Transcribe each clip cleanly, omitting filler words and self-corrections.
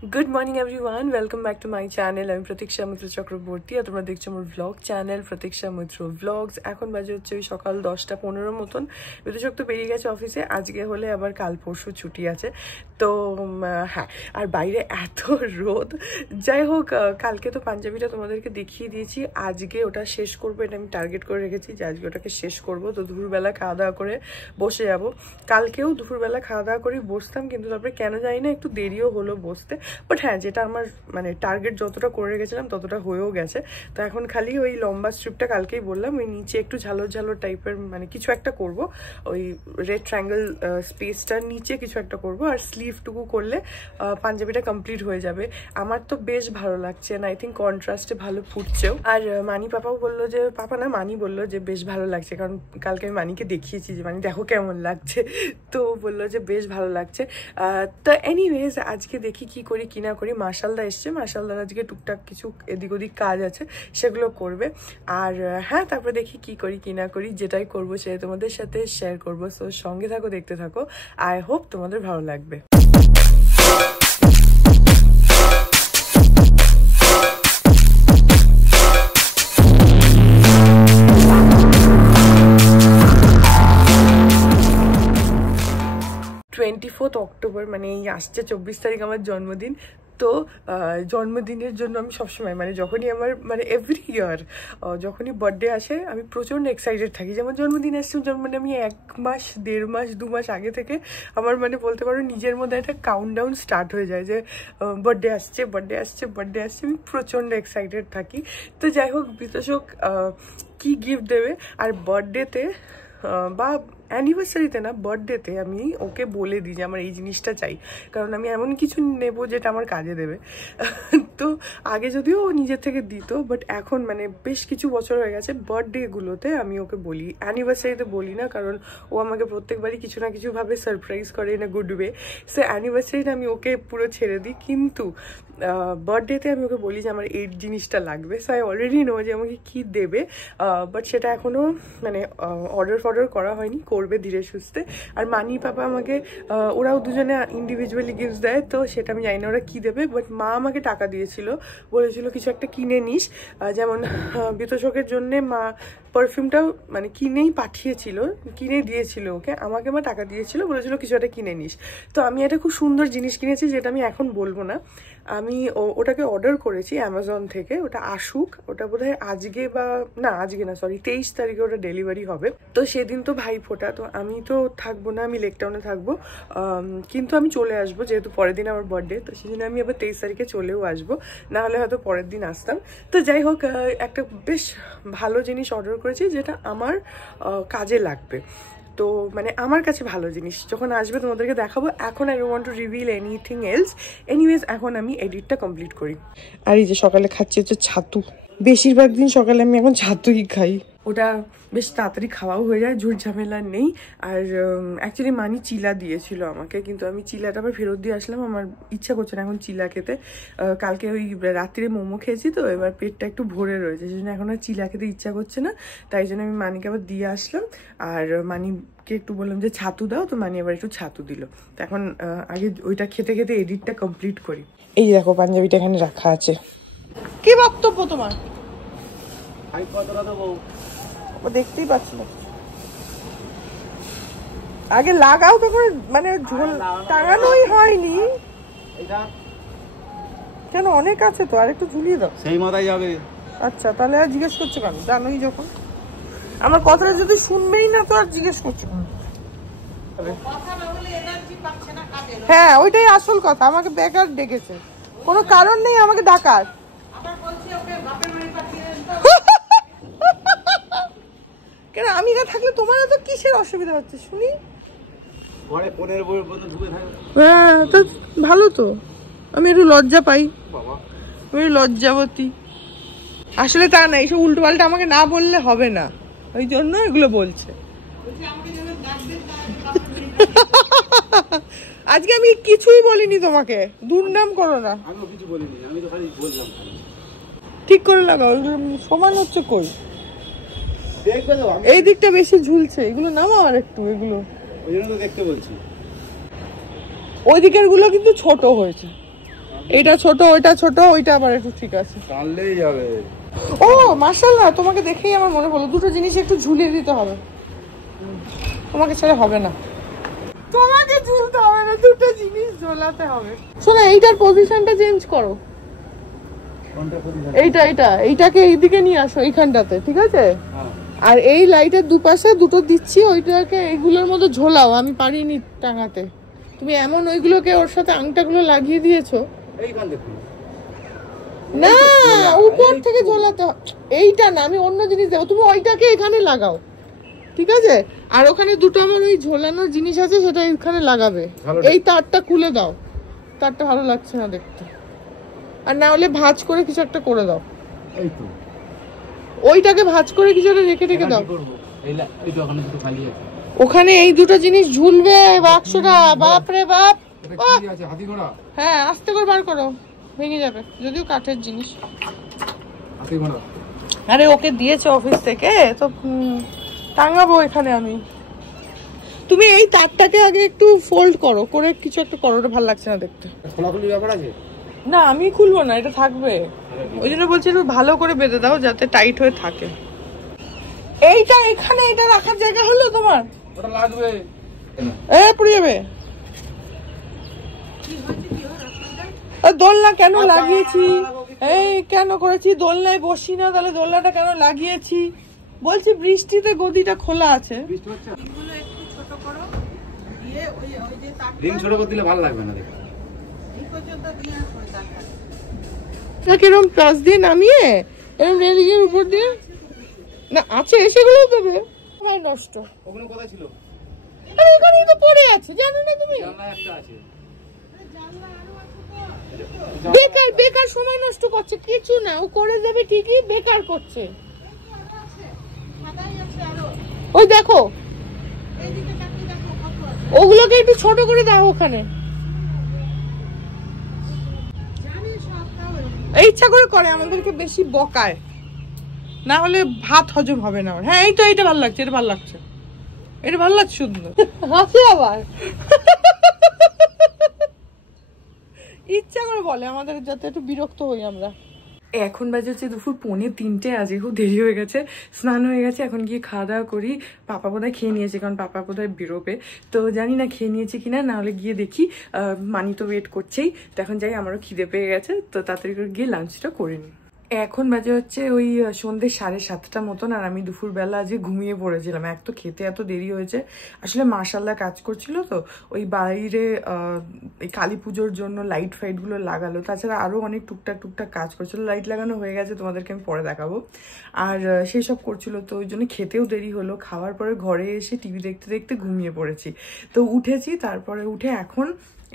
Good morning everyone, welcome back to my channel. I'm Pratiksha Mitra Chakraborty আর তোমরা দেখছো আমার vlog channel Pratiksha Mitra Vlogs। এখন বাজে হচ্ছে সকাল 10:15 মতন। বিদেশক তো বেরিয়ে গেছে অফিসে, আজকে হলে আবার কাল পরশু ছুটি আছে। তো হ্যাঁ, আর বাইরে এত রোদ। যাই হোক, কালকে তো পাঞ্জাবিটা তোমাদেরকে দেখিয়ে দিয়েছি, আজকে ওটা শেষ করবো, এটা আমি টার্গেট করে রেখেছি যে আজকে ওটাকে শেষ করব। তো দুপুরবেলা খাওয়া দাওয়া করে বসে যাব। কালকেও দুপুরবেলা খাওয়া দাওয়া করে বসতাম, কিন্তু তারপরে কেন জানি না একটু দেরিও হলো বসতে। বাট হ্যাঁ, যেটা আমার মানে টার্গেট যতটা করে রেখেছিলাম ততটা হয়েও গেছে। তো এখন খালি ওই লম্বা স্ট্রিপটা কালকেই বললাম, ওই নিচে একটু ঝালর ঝালর টাইপের মানে কিছু একটা করব, ওই রেড ট্রায়াঙ্গেল স্পেসটার নিচে কিছু একটা করব, আর স্লিভটুকু করলে পাঞ্জাবিটা কমপ্লিট হয়ে যাবে। আমার তো বেশ ভালো লাগছে, না আই থিঙ্ক কন্ট্রাস্টে ভালো ফুটছেও। আর মানি পাপাও বললো যে, পাপা না মানি বললো যে বেশ ভালো লাগছে, কারণ কালকে আমি মানিকে দেখিয়েছি যে মানি দেখো কেমন লাগছে, তো বললো যে বেশ ভালো লাগছে। তো এনিওয়েজ, আজকে দেখি কি করি কি না করি। মার্শালদা এসছে, মার্শালদার আজকে টুকটাক কিছু এদিক ওদিক কাজ আছে, সেগুলো করবে। আর হ্যাঁ, তারপরে দেখি কি করি কি না করি, যেটাই করবো সেটা তোমাদের সাথে শেয়ার করবো। সো সঙ্গে থাকো, দেখতে থাকো, আই হোপ তোমাদের ভালো লাগবে। 24 অক্টোবর মানে এই আসছে 24 তারিখ আমার জন্মদিন। তো জন্মদিনের জন্য আমি সবসময় মানে যখনই আমার মানে এভরি ইয়ার যখনই বার্থডে আসে আমি প্রচণ্ড এক্সাইটেড থাকি। যেমন জন্মদিন আসছে, জন্মদিন আমি 1 মাস 1.5 মাস 2 মাস আগে থেকে আমার মানে বলতে পারো নিজের মধ্যে একটা কাউন্টডাউন স্টার্ট হয়ে যায় যে বার্থডে আসছে বার্থডে আসছে বার্থডে আসছে, আমি প্রচণ্ড এক্সাইটেড থাকি। তো যাই হোক, বিতোষক কি গিফট দেবে, আর বার্থডেতে বা অ্যানিভার্সারিতে না, বার্থডেতে আমি ওকে বলে দিই যে আমার এই জিনিসটা চাই, কারণ আমি এমন কিছু নেবো যেটা আমার কাজে দেবে। তো আগে যদিও ও নিজের থেকে দিত, বাট এখন মানে বেশ কিছু বছর হয়ে গেছে বার্থডেগুলোতে আমি ওকে বলি, অ্যানিভার্সারিতে বলি না, কারণ ও আমাকে প্রত্যেকবারই কিছু না কিছুভাবে সারপ্রাইজ করে না গুড ওয়ে। সো অ্যানিভার্সারিতে আমি ওকে পুরো ছেড়ে দিই, কিন্তু বার্থডেতে আমি ওকে বলি যে আমার এই জিনিসটা লাগবে। সো আই অলরেডি নো যে আমাকে কী দেবে, বাট সেটা এখনও মানে অর্ডার করা হয়নি, করবে ধীরে সুস্থে। আর মানি পাপা আমাকে ওরাও দুজনে ইন্ডিভিজুয়ালি গিফটস দেয়, তো সেটা আমি জানি না ওরা কী দেবে। বাট মা আমাকে টাকা দিয়েছিল, বলেছিল কিছু একটা কিনে নিস, যেমন বিতোষকের জন্যে মা পারফিউমটাও মানে কিনেই পাঠিয়েছিল, কিনে দিয়েছিল ওকে, আমাকে মা টাকা দিয়েছিল, বলেছিল কিছু একটা কিনে নিস। তো আমি একটা খুব সুন্দর জিনিস কিনেছি, যেটা আমি এখন বলবো না। আমি ওটাকে অর্ডার করেছি অ্যামাজন থেকে, ওটা আসুক, ওটা বোধহয় আজকে বা না আজকে না সরি 23 তারিখে ওটা ডেলিভারি হবে। তো সেদিন তো ভাইফোঁটা, তো আমি তো থাকবো না, আমি লেকটাউনে থাকবো, কিন্তু আমি চলে আসবো, যেহেতু পরের দিন আমার বার্থডে, তো সেই জন্য আমি আবার 23 তারিখে চলেও আসবো, না হলে হয়তো পরের দিন আসতাম। তো যাই হোক, একটা বেশ ভালো জিনিস অর্ডার করেছি, যেটা আমার কাজে লাগবে। তো মানে আমার কাছে ভালো জিনিস যখন আসবে তোমাদেরকে দেখাবো। এখন I don't want to reveal anything else. Anyways, এখন আমি এডিটটা কমপ্লিট করি। আর এই যে সকালে খাচ্ছি হচ্ছে ছাতু, বেশিরভাগ দিন সকালে আমি এখন ছাতুই খাই, ওটা বেশ তাড়াতাড়ি খাওয়াও হয়ে যায়, ঝুট ঝামেলা নেই। আর অ্যাকচুয়ালি মানি চিলা দিয়েছিল আমাকে, কিন্তু আমি চিলাটা আবার ফেরত দিয়ে আসলাম, আমার ইচ্ছা করছে না এখন চিলা খেতে। কালকে ওই রাত্রিরে মোমো খেয়েছি, তো এবার পেটটা একটু ভরে রয়েছে, সেই জন্য এখন আর চিলা খেতে ইচ্ছা করছে না, তাই জন্য আমি মানিকে আবার দিয়ে আসলাম। আর মানিকে একটু বললাম যে ছাতু দাও, তো মানি আবার একটু ছাতু দিল। তো এখন আগে ওইটা খেতে খেতে এডিটটা কমপ্লিট করি। এই দেখো পাঞ্জাবিটা এখানে রাখা আছে। কি বক্তব্য তোমার? দেখতেই পাচ্ছি না, আগে লাগাও, তখন মানে ঝোল টাঙানোই হয়নি কেন, অনেক আছে তো, আর একটু ঝুলিয়ে দাও, সেই মাথায় যাবে। আচ্ছা, তাহলে আর জিজ্ঞেস করছো কেন? জানোই যখন আমার কথাটা যদি শুনবেই না, তো আর জিজ্ঞেস করছো কেন? হ্যাঁ, ওইটাই আসল কথা, আমাকে বেকার ডেকেছে, কোনো কারণ নেই আমাকে ডাকার। কেন আমি না থাকলে তোমার এত কিসের অসুবিধা হচ্ছে শুনি? হ্যাঁ, তো ভালো তো, আমি একটু লজ্জা পাই, আমি লজ্জাবতী। আসলে তা না, এইসব উল্টো পাল্টা আমাকে না বললে হবে না, ওই জন্য এগুলো বলছে। আজকে আমি কিছুই বলিনি তোমাকে, দুর্নাম করো না। ঠিক করে লাগাও, সমান হচ্ছে কই, এই দিকটা বেশি ঝুলছে, এগুলো নামাও আর একটু, এগুলো ওই দিকের গুলো কিন্তু ছোট হয়েছে। এটা ছোট, ওইটা ছোট, ওইটা আবার একটু ঠিক আছে, টানলেই যাবে। ও মাশাআল্লাহ, তোমাকে দেখেই আমার মনে হলো দুটো জিনিস একটু ঝুলিয়ে দিতে হবে, তোমাকে ছেড়ে হবে না, তোমাকে ঝুলতে হবে না, দুটো জিনিস ঝোলাতে হবে। শোনো এইটার পজিশনটা চেঞ্জ করো, এইটাকে এইদিকে নিয়ে আসো এইখানটাতে, ঠিক আছে? আর এই লাইটের দুপাশে দুটো দিচ্ছি, ওইটাকে এইগুলোর মধ্যে ঝোলাও, আমি পারিনি টাঙাতে, তুমি এমন ওইগুলোকে ওর সাথে আংটাগুলো লাগিয়ে দিয়েছো। না উপর থেকে ঝোলাতে, এইটা না, আমি অন্য জিনিস দেবো, তুমি ওইটাকে এখানে লাগাও, ঠিক আছে? আর ওখানে দুটো আমার ওই ঝোলানোর জিনিস আছে, সেটা এখানে লাগাবে। এই তারটা খুলে দাও, তারটা ভালো লাগছে না দেখতে, আর না হলে ভাঁজ করে কিছু একটা করে দাও, ওইটাকে ভাঁজ করে কিছু একটা রেখে রেখে দাও। ওখানে এই দুটো জিনিস ঝুলবে, বাক্সটা, বাপরে বাপ। হ্যাঁ আস্তে করে বার করো, ভেঙে যাবে, যদিও কাঠের জিনিস। আরে ওকে দিয়েছে অফিস থেকে, তো টাঙাবো এখানে আমি। তুমি এই তারটাকে আগে একটু ফোল্ড করো, করে কিছু একটা করো, ওটা ভালো লাগছে না দেখতে। খোলাখুলি ব্যাপার আছে না, আমি খুলবো না, এটা থাকবে, ওই জন্য বলছি একটু ভালো করে বেঁধে দাও যাতে টাইট হয়ে থাকে। এইটা এখানে, এটা রাখার জায়গা হলো তোমার? ওটা লাগবে, পড়ে যাবে। দোলনা কেন লাগিয়েছি, এই কেন করেছি, দোলনায় বসি না, তাহলে দোলনাটা কেন লাগিয়েছি? বলছি বৃষ্টিতে গদিটা খোলা আছে, ছোট করে দিলে ভালো লাগবে না, কিরম প্লাস দিয়ে নামিয়ে এরকম রেলিং এর উপর দিয়ে না আছে, সেগুলো দেবে নষ্ট। ওগুলো কোথায় ছিল? আরে এখানেই তো পড়ে আছে, জানো না তুমি? একটা আছে, বেকার বেকার সময় নষ্ট করছে, কিছু না, ও করে দেবে ঠিকই, বেকার করছে। ওই দেখো, ওগুলোকে একটু ছোট করে দাও ওখানে, ইচ্ছা করে করে, আমাদেরকে বেশি বকায়, না হলে ভাত হজম হবে না। হ্যাঁ এই তো, এইটা ভালো লাগছে, এটা ভালো লাগছে, এটা ভালো লাগছে, সুন্দর হাসি আবার ইচ্ছা করে বলে আমাদের, যাতে একটু বিরক্ত হই আমরা। এখন বাজে হচ্ছে দুপুর 2:45, আজকে খুব দেরি হয়ে গেছে, স্নান হয়ে গেছে, এখন গিয়ে খাওয়া দাওয়া করি। পাপা বোধহয় খেয়ে নিয়েছে, কারণ পাপা বোধহয় বেরোবে, তো জানি না খেয়ে নিয়েছে কিনা, না হলে গিয়ে দেখি। মানি তো ওয়েট করছেই, তো এখন যাই, আমারও খিদে পেয়ে গেছে, তো তাড়াতাড়ি করে গিয়ে লাঞ্চটা করে নিই। এখন বাজে হচ্ছে ওই সন্ধ্যে 7:30 মতন, আর আমি দুপুরবেলা আজকে ঘুমিয়ে পড়েছিলাম, এক তো খেতে এত দেরি হয়েছে, আসলে মার্শাল্লাহ কাজ করছিল, তো ওই বাইরে এই কালী পুজোর জন্য লাইট ফাইটগুলো লাগালো, তাছাড়া আরও অনেক টুকটাক কাজ করছিল, লাইট লাগানো হয়ে গেছে, তোমাদেরকে আমি পরে দেখাবো। আর সেই সব করছিল, তো ওই জন্য খেতেও দেরি হলো, খাওয়ার পরে ঘরে এসে টিভি দেখতে দেখতে ঘুমিয়ে পড়েছি। তো উঠেছি, তারপরে উঠে এখন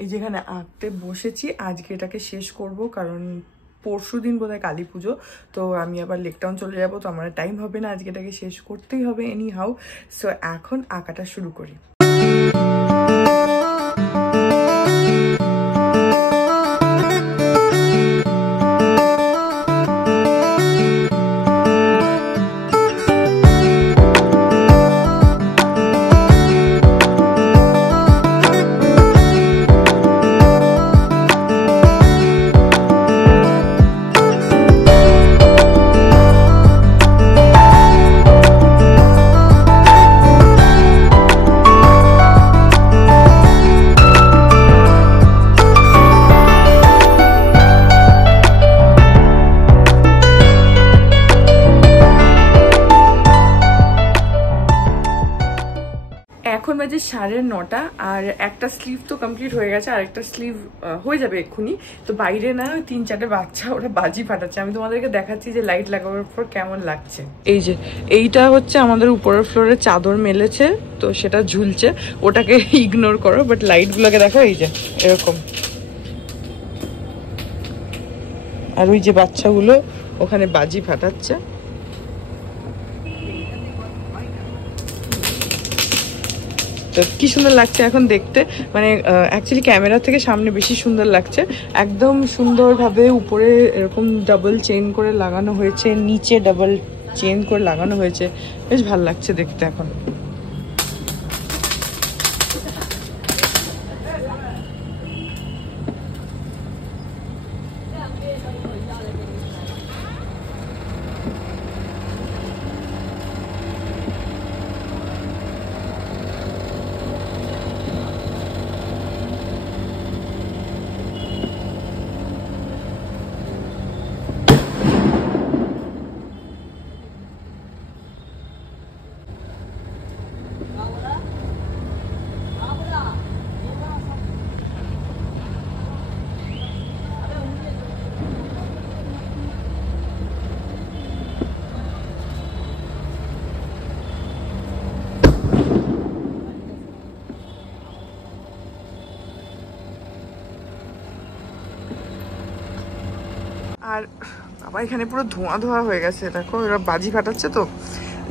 এই যেখানে আঁকতে বসেছি, আজকে এটাকে শেষ করব, কারণ পরশু দিন বোধহয় কালী পুজো, তো আমি আবার লেকটাউন চলে যাবো, তো আমার টাইম হবে না, আজকে এটাকে শেষ করতেই হবে এনি হাউ। সো এখন আঁকাটা শুরু করি। এখন বাজে 9:30, আর একটা স্লিভ তো কমপ্লিট হয়ে গেছে, আর একটা স্লিভ হয়ে যাবে এক্ষুনি। তো বাইরে না 3-4টে বাচ্চা ওরা বাজি ফাটাচ্ছে, আমি তোমাদেরকে দেখাচ্ছি যে লাইট লাগানোর পর কেমন লাগছে। এই যে এইটা হচ্ছে আমাদের উপরের ফ্লোরে চাদর মেলেছে, তো সেটা ঝুলছে, ওটাকে ইগনোর করো, বাট লাইটগুলোকে দেখো, এই যে এরকম, আর ওই যে বাচ্চাগুলো ওখানে বাজি ফাটাচ্ছে। তো কি সুন্দর লাগছে এখন দেখতে, মানে অ্যাকচুয়ালি ক্যামেরা থেকে সামনে বেশি সুন্দর লাগছে, একদম সুন্দরভাবে উপরে এরকম ডাবল চেইন করে লাগানো হয়েছে, নিচে ডাবল চেইন করে লাগানো হয়েছে, বেশ ভালো লাগছে দেখতে এখন। আর আবার এখানে পুরো ধোঁয়া ধোঁয়া হয়ে গেছে, দেখো এরা বাজি ফাটাচ্ছে। তো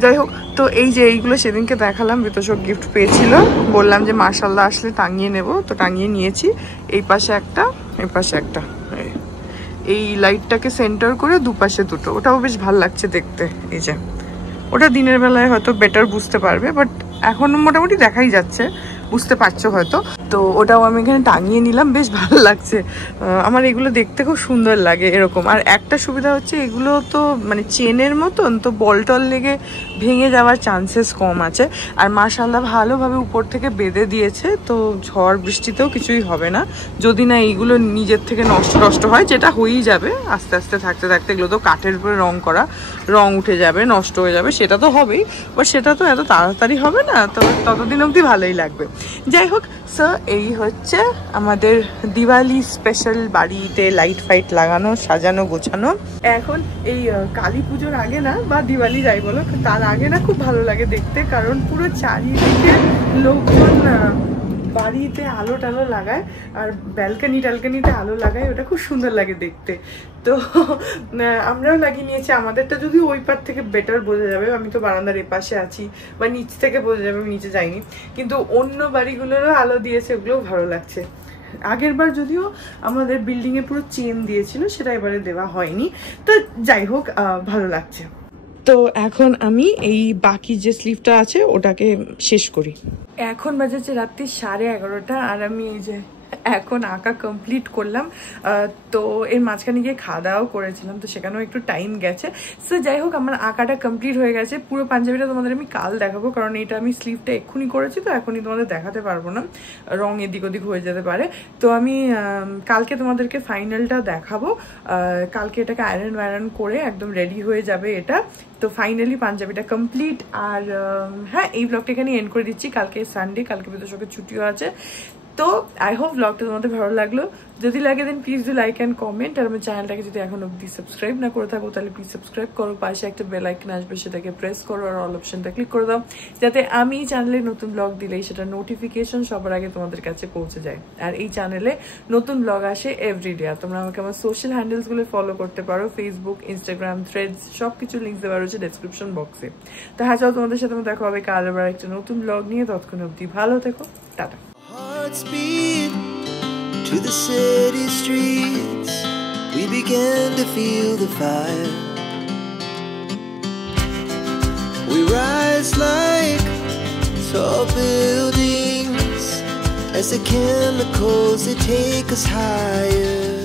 যাই হোক, তো এই যে এইগুলো সেদিনকে দেখালাম, বিতোষক গিফট পেয়েছিল, বললাম যে মার্শাল্লাহ আসলে টাঙিয়ে নেব, তো টাঙিয়ে নিয়েছি। এই পাশে একটা, এই পাশে একটা, এই লাইটটাকে সেন্টার করে দুপাশে দুটো, ওটাও বেশ ভালো লাগছে দেখতে। এই যে ওটা দিনের বেলায় হয়তো বেটার বুঝতে পারবে, বাট এখন মোটামুটি দেখাই যাচ্ছে, বুঝতে পারছো হয়তো। তো ওটাও আমি এখানে টাঙিয়ে নিলাম, বেশ ভালো লাগছে। আমার এগুলো দেখতে খুব সুন্দর লাগে এরকম। আর একটা সুবিধা হচ্ছে এগুলো তো মানে চেনের মতন, তো বল টল লেগে ভেঙে যাওয়ার চান্সেস কম আছে। আর মাশাআল্লাহ ভালোভাবে উপর থেকে বেঁধে দিয়েছে, তো ঝড় বৃষ্টিতেও কিছুই হবে না, যদি না এইগুলো নিজের থেকে নষ্ট হয়, যেটা হয়েই যাবে আস্তে আস্তে থাকতে থাকতে। এগুলো তো কাঠের উপরে রং করা, রং উঠে যাবে, নষ্ট হয়ে যাবে, সেটা তো হবেই, বাট সেটা তো এত তাড়াতাড়ি হবে না, তো ততদিন অবধি ভালোই লাগবে। যাই হোক, সো এই হচ্ছে আমাদের দিওয়ালি স্পেশাল বাড়িতে লাইট ফাইট লাগানো, সাজানো গোছানো। এখন এই কালী পুজোর আগে না, বা দিওয়ালি যাই বলো, তার আগে না খুব ভালো লাগে দেখতে, কারণ পুরো চারিদিকে লোকজন বাড়িতে আলো টালো লাগায়, আর ব্যালকানিতে আলো লাগায়, ওটা খুব সুন্দর লাগে দেখতে। তো আমরাও লাগিয়ে নিয়েছি আমাদেরটা, যদি ওই পার থেকে বেটার বোঝা যাবে, আমি তো বারান্দার এপাশে আছি, বা নিচ থেকে বোঝা যাবে, আমি নিচে যাইনি, কিন্তু অন্য বাড়িগুলোরও আলো দিয়েছে, ওগুলোও ভালো লাগছে। আগের বার যদিও আমাদের বিল্ডিংয়ে পুরো চেন দিয়েছিল, সেটা এবারে দেওয়া হয়নি, তো যাই হোক ভালো লাগছে। তো এখন আমি এই বাকি যে স্লিভটা আছে ওটাকে শেষ করি। এখন বাজেছে রাত্রি 11:30, আর আমি এই যে এখন আঁকা কমপ্লিট করলাম। তো এর মাঝখানে গিয়ে খাওয়া দাওয়াও করেছিলাম, তো সেখানেও একটু টাইম গেছে। সো যাই হোক, আমার আঁকাটা কমপ্লিট হয়ে গেছে। পুরো পাঞ্জাবিটা তোমাদের আমি কাল দেখাবো, কারণ এটা আমি স্লিভটা এক্ষুনি করেছি, তো এখনই তোমাদের দেখাতে পারবো না, রং এদিক ওদিক হয়ে যেতে পারে। তো আমি কালকে তোমাদেরকে ফাইনালটা দেখাবো। কালকে এটাকে আয়রন ওয়ায়রন করে একদম রেডি হয়ে যাবে এটা। তো ফাইনালি পাঞ্জাবিটা কমপ্লিট। আর হ্যাঁ, এই ব্লগটা এখানে এন্ড করে দিচ্ছি। কালকে সানডে, কালকে বিতোষকের ছুটিও আছে। তো আই হোপ ব্লগটা তোমাদের ভালো লাগলো। যদি লাগে then please do like and comment. আর আমার চ্যানেলটাকে যদি এখন অব্দি সাবস্ক্রাইব না করে থাকো, তাহলে প্লিজ সাবস্ক্রাইব করো। পাশে একটা বেল আইকন আসবে, সেটাকে প্রেস করো, আর অল অপশনটা ক্লিক করে দাও, যাতে আমি চ্যানেলে নতুন ব্লগ দিলেই সেটা নোটিফিকেশন সবার আগে তোমাদের কাছে পৌঁছে যায়। আর এই চ্যানেলে নতুন ব্লগ আসে এভরিডে। আর তোমরা আমাকে আমার সোশ্যাল হ্যান্ডেলসগুলো ফলো করতে পারো, ফেসবুক, ইনস্টাগ্রাম, থ্রেডস, সব কিছু লিঙ্ক দেওয়া রয়েছে ডেসক্রিপশন বক্সে। তো হ্যাঁ, চলো তোমাদের সাথে দেখা হবে কাল আবার একটা নতুন ব্লগ নিয়ে। ততক্ষণ অব্দি ভালো থেকো, tata. Hearts beat to the city streets. We began to feel the fire. We rise like tall buildings as the chemicals, they take us higher.